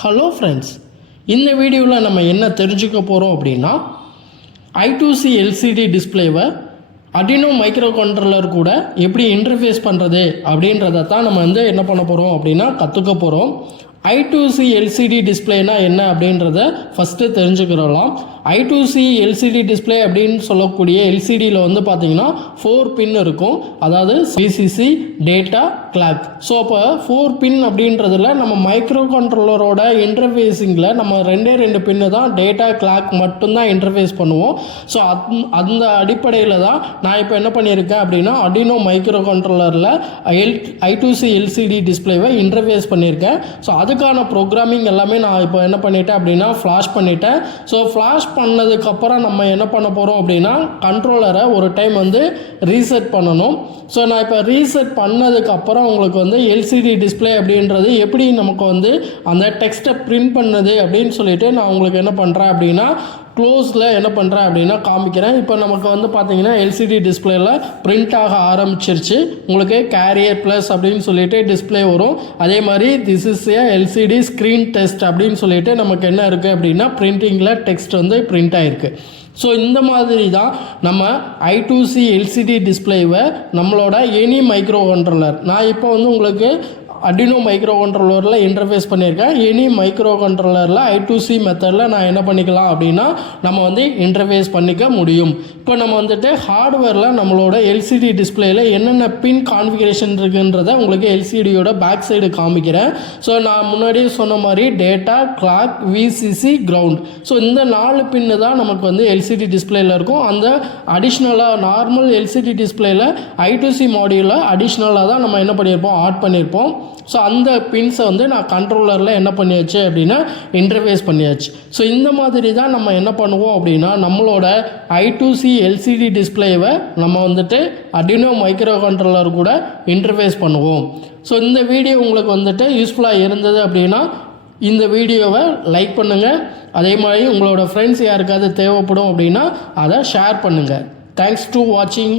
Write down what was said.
Hello friends, இந்த வீடியோவில் நம்ம என்ன தெரிஞ்சுக்க போகிறோம் அப்படின்னா I2C LCD டிஸ்பிளேவை Arduino micro controller கூட எப்படி இன்டர்ஃபேஸ் பண்ணுறது அப்படின்றத தான் நம்ம என்ன பண்ண போகிறோம் அப்படின்னா கற்றுக்க போகிறோம். I2C LCD டிஸ்பிளேனா என்ன அப்படின்றத ஃபஸ்ட்டு தெரிஞ்சுக்கிறலாம். I2C LCD டிஸ்பிளே அப்படின்னு சொல்லக்கூடிய எல்சிடியில் பார்த்தீங்கன்னா 4 பின் இருக்கும். அதாவது VCC, டேட்டா, கிளாக். ஸோ அப்போ 4 பின் அப்படின்றதுல நம்ம மைக்ரோ கண்ட்ரோலரோட இன்டர்ஃபேஸிங்கில் நம்ம ரெண்டு பின்னு தான் டேட்டா, கிளாக் மட்டும்தான் இன்டர்ஃபேஸ் பண்ணுவோம். ஸோ அந்த அடிப்படையில் தான் நான் இப்போ என்ன பண்ணியிருக்கேன் அப்படின்னா Arduino மைக்ரோ கண்ட்ரோலரில் I2C LCD டிஸ்பிளேவை இன்டர்ஃபேஸ் பண்ணியிருக்கேன். ஸோ அதுக்கான ப்ரோக்ராமிங் எல்லாமே நான் இப்போ என்ன பண்ணிட்டேன் அப்படின்னா ஃப்ளாஷ் பண்ணிட்டேன். ஸோ ஃப்ளாஷ் பண்ணதுக்கப்புறம் நம்ம என்ன பண்ண போகிறோம் அப்படின்னா கண்ட்ரோலரை ஒரு டைம் ரீசெட் பண்ணணும். ஸோ நான் இப்போ ரீசெட் பண்ணதுக்கப்புறம் உங்களுக்கு எல்சிடி டிஸ்பிளே அப்படின்றது எப்படி நமக்கு அந்த டெக்ஸ்ட்டை பிரிண்ட் பண்ணுது அப்படின்னு சொல்லிட்டு நான் உங்களுக்கு என்ன பண்ணுறேன் அப்படின்னா க்ளோஸில் என்ன பண்ணுறேன் அப்படின்னா காமிக்கிறேன். இப்போ நமக்கு பார்த்தீங்கன்னா எல்சிடி டிஸ்பிளேயில் பிரிண்ட் ஆக ஆரம்பிச்சிருச்சு. உங்களுக்கு கேரியர் ப்ளஸ் அப்படின்னு சொல்லிட்டு டிஸ்பிளே வரும். அதே மாதிரி this is a LCD screen test அப்படின்னு சொல்லிட்டு நமக்கு என்ன இருக்குது அப்படின்னா பிரிண்டிங்கில் டெக்ஸ்ட் பிரிண்ட் ஆகிருக்கு. ஸோ இந்த மாதிரி தான் நம்ம I2C LCD டிஸ்பிளேவை நம்மளோட எனி மைக்ரோ கண்ட்ரோலர், நான் இப்போ உங்களுக்கு Arduino மைக்ரோ கண்ட்ரோலரில் இன்டர்ஃபேஸ் பண்ணியிருக்கேன். எனி மைக்ரோ கண்ட்ரோலரில் I2C மெத்தடில் நான் என்ன பண்ணிக்கலாம் அப்படின்னா நம்ம இன்டர்ஃபேஸ் பண்ணிக்க முடியும். இப்போ நம்ம ஹார்ட்வேரில் நம்மளோட எல்சிடி டிஸ்பிளேயில் என்னென்ன பின் கான்ஃபிகரேஷன் இருக்குன்றதை உங்களுக்கு எல்சிடியோட பேக் சைடு காமிக்கிறேன். ஸோ நான் முன்னாடியே சொன்ன மாதிரி data, clock, VCC, ground. So இந்த 4 பின்னு தான் நமக்கு எல்சிடி டிஸ்பிளேயில் இருக்கும். அந்த அடிஷ்னலாக நார்மல் எல்சிடி டிஸ்பிளேயில் I2C மாடியூலில் அடிஷ்னலாக தான் நம்ம என்ன பண்ணியிருப்போம், ஆட் பண்ணியிருப்போம். ஸோ அந்த பின்ஸை நான் கண்ட்ரோலரில் என்ன பண்ணியாச்சு அப்படின்னா இன்டர்ஃபேஸ் பண்ணியாச்சு. ஸோ இந்த மாதிரி தான் நம்ம என்ன பண்ணுவோம் அப்படின்னா நம்மளோட I2C LCD டிஸ்பிளேவை நம்ம Arduino மைக்ரோ கண்ட்ரோலர் கூட இன்டர்ஃபேஸ் பண்ணுவோம். ஸோ இந்த வீடியோ உங்களுக்கு யூஸ்ஃபுல்லாக இருந்தது அப்படின்னா இந்த வீடியோவை லைக் பண்ணுங்கள். அதே மாதிரி உங்களோட ஃப்ரெண்ட்ஸ் யாருக்காவது தேவைப்படும் அப்படின்னா அதை ஷேர் பண்ணுங்கள். தேங்க்ஸ் டு வாட்சிங்.